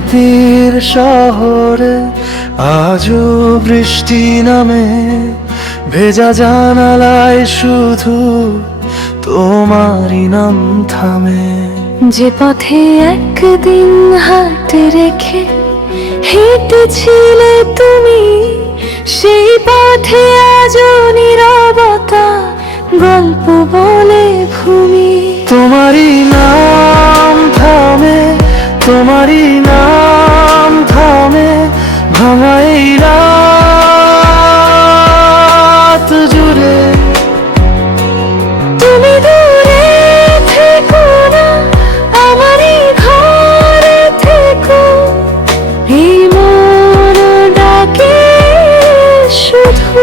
প্রকৃতির শহরে আজও বৃষ্টি নামে, ভেজা জানালায় শুধু তোমারই নাম থামে। যে পথে একদিন হাত রেখে হেঁটেছিলে তুমি, সেই পথে আজও নীরবতা গল্প বলে ভূমি। তোমারই নাম থামে, তোমারই নাম থামে, ভাঙা এই রাত জুড়ে। তুমি দূরে থেকো না, আমারই ঘরে থেকো, এই মন ডাকে শুধু।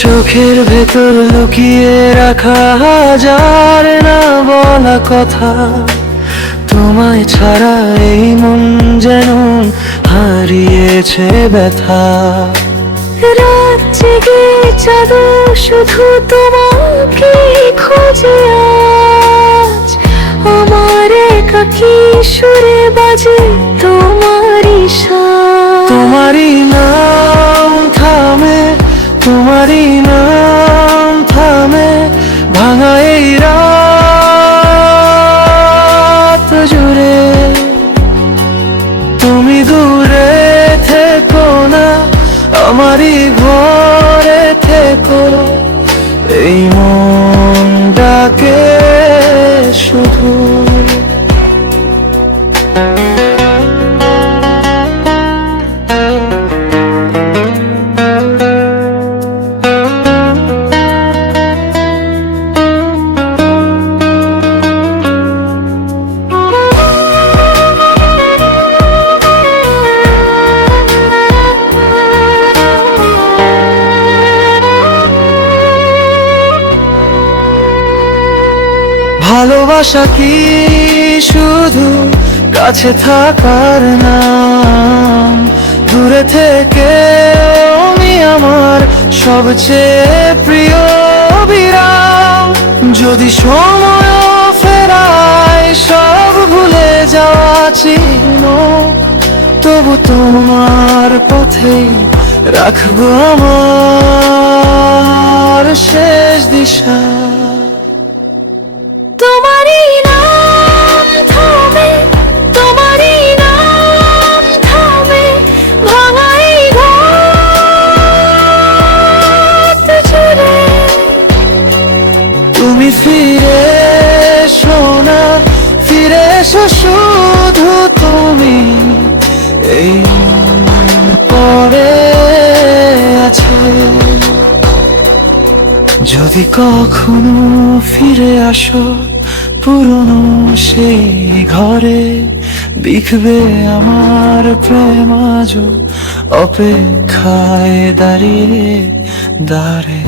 চোখের ভেতর লুকিয়ে রাখা হাজার না বলা কথা, তোমায় ছাড়া এই মন যেন হারিয়েছে ব্যথা। রাত জেগে চাঁদ শুধু তোমাকে খোঁজে আজ, আমার একাকী সুরে বাজে তোমারই সাজ। তোমারই নাম থামে, তোমারই নাম থামে, ভাঙা এই রাত জুড়ে। তুমি দূরে থেকো না, আমারই ঘরে থেকো, এই মন ডাকে শুধু। ভালোবাসা কি শুধু কাছে থাকার নাম? দূরে থেকে আমি আমার সবচেয়ে প্রিয় বিরাম। যদি সময় ফেরায় সব ভুলে যাওয়া চিহ্ন, তবু তোমার পথেই রাখবো আমার শেষ দিশা। তোমারই নাম থামে, তোমারই নাম থামে, ভাঙা এই রাত জুড়ে। তুমি ফিরে এসো না, ফিরে এসো শুধু তুমি, এই পড়ে আছে। যদি কখনো ফিরে আসো পুরনো সেই ঘরে, লিখবে আমার প্রেম আজও অপেক্ষায় দাঁড়িয়ে দাঁড়ে।